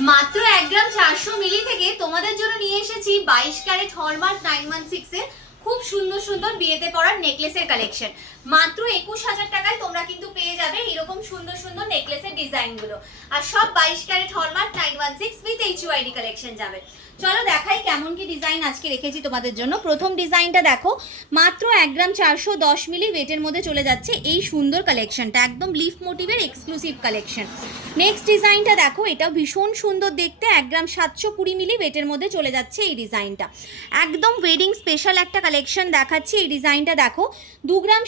মাত্র 1 গ্রাম 400 মিলি থেকে তোমাদের জন্য নিয়ে এসেছি 22 ক্যারেট হলমার্ক 916 এর খুব সুন্দর সুন্দর বিয়েতে পরার নেকলেসের কালেকশন। মাত্র 21,000 টাকায় তোমরা কিন্তু পেয়ে যাবে এরকম সুন্দর সুন্দর নেকলেসের ডিজাইনগুলো। আর সব 22 carat hallmark 916 with HUID collection যাবে। চলো দেখাই কেমন কি ডিজাইন আজকে রেখেছি তোমাদের জন্য। প্রথম ডিজাইনটা দেখো, মাত্র 1 গ্রাম 410 মিলি ওয়েটের মধ্যে চলে যাচ্ছে এই সুন্দর কালেকশনটা, একদম লিফ মোটিভের এক্সক্লুসিভ কালেকশন। নেক্সট ডিজাইনটা দেখো, এটা ভীষণ সুন্দর দেখতে, 1 গ্রাম 720 মিলি ওয়েটের মধ্যে চলে যাচ্ছে এই ডিজাইনটা। একদম ওয়েডিং স্পেশাল একটা কালেকশন দেখাচ্ছি। এই ডিজাইনটা দেখো, 2 গ্রাম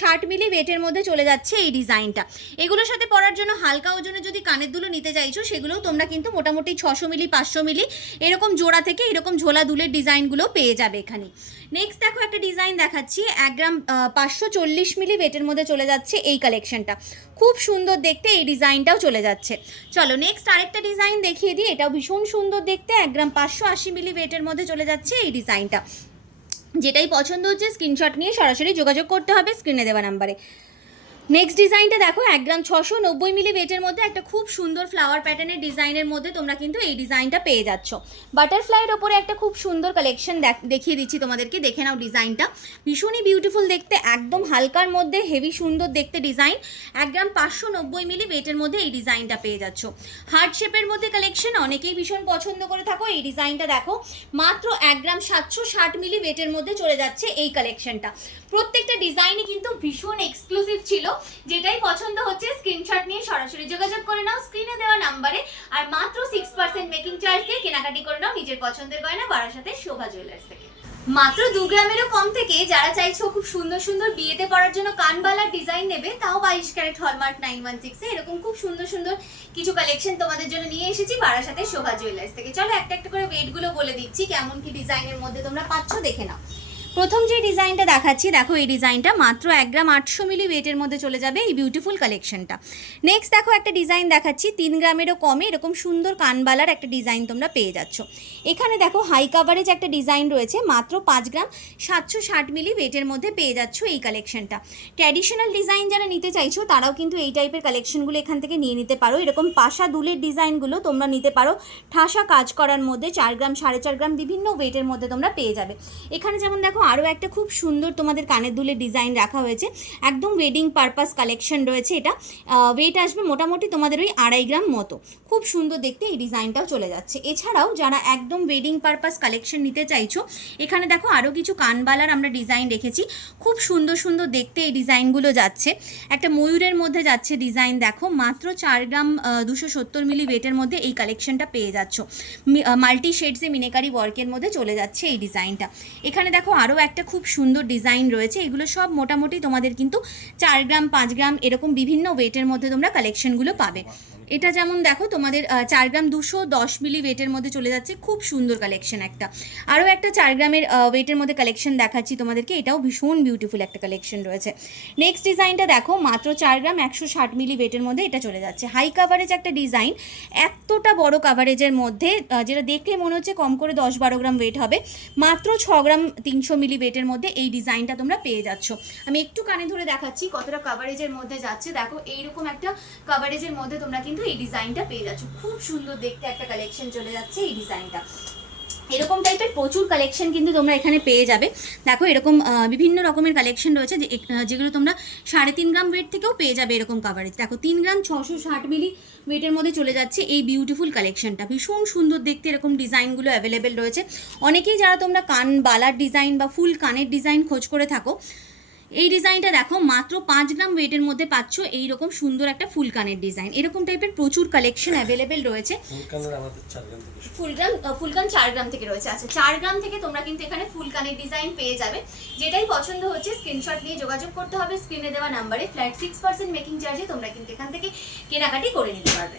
60 মিলি ওয়েটের মধ্যে চলে যাচ্ছে এই ডিজাইনটা। এগুলোর সাথে পরার জন্য হালকা ওজনে যদি কানের দুলো নিতে চাইছো সেগুলোও তোমরা কিন্তু মোটামুটি 600 মিলি 500 মিলি এরকম জোড়া থেকে এরকম ঝোলা দুলের ডিজাইনগুলো পেয়ে যাবে এখানে। নেক্সট দেখো একটা ডিজাইন দেখাচ্ছি, 1 গ্রাম 540 মিলি ওয়েটের মধ্যে চলে যাচ্ছে এই কালেকশনটা। খুব সুন্দর দেখতে এই ডিজাইনটাও চলে যাচ্ছে। চলো নেক্সট আরেকটা ডিজাইন দেখিয়ে দিই, এটাও ভীষণ সুন্দর দেখতে, 1 গ্রাম 580 মিলি ওয়েটের মধ্যে চলে যাচ্ছে এই ডিজাইনটা। যেটাই পছন্দ হচ্ছে স্ক্রিনশট নিয়ে সরাসরি যোগাযোগ করতে হবে স্ক্রিনে দেওয়া নাম্বারে। নেক্সট ডিজাইনটা দেখো, 1 গ্রাম 690 মিলি ওয়েটের মধ্যে একটা খুব সুন্দর ফ্লাওয়ার প্যাটার্নের ডিজাইনের মধ্যে তোমরা কিন্তু এই ডিজাইনটা পেয়ে যাচ্ছ। বাটারফ্লাইয়ের ওপরে একটা খুব সুন্দর কালেকশন দেখিয়ে দিচ্ছি তোমাদেরকে, দেখে নাও ডিজাইনটা। ভীষণই বিউটিফুল দেখতে, একদম হালকার মধ্যে হেভি সুন্দর দেখতে ডিজাইন। 1 গ্রাম 590 মিলি ওয়েটের মধ্যে এই ডিজাইনটা পেয়ে যাচ্ছ। হার্ট শেপের মধ্যে কালেকশন, অনেকেই ভীষণ পছন্দ করে থাকো। এই ডিজাইনটা দেখো, মাত্র 1 গ্রাম 760 মিলি ওয়েটের মধ্যে চলে যাচ্ছে এই কালেকশনটা। প্রত্যেকটা ডিজাইনই কিন্তু ভীষণ এক্সক্লুসিভ ছিল। যেটাই পছন্দ হচ্ছে স্ক্রিনশট নিয়ে সরাসরি যোগাযোগ করে নাও স্ক্রিনে দেওয়া নাম্বারে। আর মাত্র 6% মেকিং চার্জ দিয়ে কেনাকাটি করে নাও নিজের পছন্দের গয়না বারাসাতে শোভা জুয়েলার্স থেকে। মাত্র 2 গ্রামেরও কম থেকে যারা চাইছো খুব সুন্দর সুন্দর বিয়েতে পরার জন্য কানবালার ডিজাইন নেবে, তাও 22 ক্যারেট হলমার্ক 916 এরকম খুব সুন্দর সুন্দর কিছু কালেকশন তোমাদের জন্য নিয়ে এসেছি বারাসাতে শোভা জুয়েলার্স থেকে। চলো একটা একটা করে ওয়েটগুলো বলে দিচ্ছি, কেমন কি ডিজাইনের মধ্যে তোমরা পাচ্ছ দেখে নাও। প্রথম যে ডিজাইনটা দেখাচ্ছি দেখো, এই ডিজাইনটা মাত্র 1 গ্রাম 800 মিলি ওয়েটের মধ্যে চলে যাবে এই বিউটিফুল কালেকশনটা। নেক্সট দেখো একটা ডিজাইন দেখাচ্ছি, 3 গ্রামেরও কমে এরকম সুন্দর কানবালার একটা ডিজাইন তোমরা পেয়ে যাচ্ছ। এখানে দেখো হাই কাভারেজ একটা ডিজাইন রয়েছে, মাত্র 5 গ্রাম 760 মিলি ওয়েটের মধ্যে পেয়ে যাচ্ছ এই কালেকশনটা। ট্র্যাডিশনাল ডিজাইন যারা নিতে চাইছো তারাও কিন্তু এই টাইপের কালেকশনগুলো এখান থেকে নিয়ে নিতে পারো। এরকম পাশা দুলের ডিজাইনগুলো তোমরা নিতে পারো ঠাসা কাজ করার মধ্যে, 4 গ্রাম 4.5 গ্রাম বিভিন্ন ওয়েটের মধ্যে তোমরা পেয়ে যাবে। এখানে যেমন দেখো আরও একটা খুব সুন্দর তোমাদের কানের দুলের ডিজাইন রাখা হয়েছে, একদম ওয়েডিং পারপাস কালেকশন রয়েছে। এটা ওয়েট আসবে মোটামুটি তোমাদের ওই 2.5 গ্রাম মতো। খুব সুন্দর দেখতে এই ডিজাইনটাও চলে যাচ্ছে। এছাড়াও যারা একদম ওয়েডিং পারপাস কালেকশন নিতে চাইছো, এখানে দেখো আরও কিছু কানবালার আমরা ডিজাইন রেখেছি, খুব সুন্দর সুন্দর দেখতে এই ডিজাইনগুলো যাচ্ছে। একটা ময়ূরের মধ্যে যাচ্ছে ডিজাইন দেখো, মাত্র 4 গ্রাম 270 মিলি ওয়েটের মধ্যে এই কালেকশনটা পেয়ে যাচ্ছ। মাল্টি শেডসে মিনেকারি ওয়ার্কের মধ্যে চলে যাচ্ছে এই ডিজাইনটা। এখানে দেখো আরও একটা খুব সুন্দর ডিজাইন রয়েছে, এগুলো সব মোটামুটি তোমাদের কিন্তু 4 গ্রাম 5 গ্রাম এরকম বিভিন্ন ওয়েটের মধ্যে তোমরা কালেকশনগুলো পাবে। এটা যেমন দেখো তোমাদের 4 গ্রাম 210 মিলি ওয়েটের মধ্যে চলে যাচ্ছে, খুব সুন্দর কালেকশন একটা। আরও একটা 4 গ্রামের ওয়েটের মধ্যে কালেকশন দেখাচ্ছি তোমাদেরকে, এটাও ভীষণ বিউটিফুল একটা কালেকশন রয়েছে। নেক্সট ডিজাইনটা দেখো, মাত্র 4 গ্রাম 160 মিলি ওয়েটের মধ্যে এটা চলে যাচ্ছে। হাই কাভারেজ একটা ডিজাইন, এতটা বড় কাভারেজের মধ্যে, যেটা দেখলে মনে হচ্ছে কম করে 10-12 গ্রাম ওয়েট হবে, মাত্র 6 গ্রাম 300 মিলি ওয়েটের মধ্যে এই ডিজাইনটা তোমরা পেয়ে যাচ্ছ। আমি একটু কানে ধরে দেখাচ্ছি কতটা কাভারেজের মধ্যে যাচ্ছে। দেখো এইরকম একটা কাভারেজের মধ্যে তোমরা কিন্তু এই ডিজাইনটা পেয়ে যাচ্ছ। খুব সুন্দর দেখতে একটা কালেকশন চলে যাচ্ছে এই ডিজাইনটা। এরকম টাইপের প্রচুর কালেকশন কিন্তু তোমরা এখানে পেয়ে যাবে। দেখো এরকম বিভিন্ন রকমের কালেকশন রয়েছে যেগুলো তোমরা 3.5 গ্রাম ওয়েট থেকেও পেয়ে যাবে এরকম কাভারেজ। দেখো 3 গ্রাম 660 মিলি ওয়েটের মধ্যে চলে যাচ্ছে এই বিউটিফুল কালেকশনটা। ভীষণ সুন্দর দেখতে এরকম ডিজাইনগুলো অ্যাভেলেবেল রয়েছে। অনেকেই যারা তোমরা কান বালার ডিজাইন বা ফুল কানের ডিজাইন খোঁজ করে থাকো, এই ডিজাইনটা দেখো মাত্র 5 গ্রাম ওয়েটের মধ্যে পাচ্ছ এইরকম সুন্দর একটা ফুল কানের ডিজাইন। এরকম টাইপের প্রচুর কালেকশন অ্যাভেলেবেল রয়েছে। ফুল কান 4 গ্রাম থেকে রয়েছে। আচ্ছা 4 গ্রাম থেকে তোমরা কিন্তু এখানে ফুল কানের ডিজাইন পেয়ে যাবে। যেটাই পছন্দ হচ্ছে স্ক্রিনশট নিয়ে যোগাযোগ করতে হবে স্ক্রিনে দেওয়া নাম্বারে। ফ্ল্যাট 6% মেকিং চার্জে তোমরা কিন্তু এখান থেকে কেনাকাটি করে নিতে পারবে।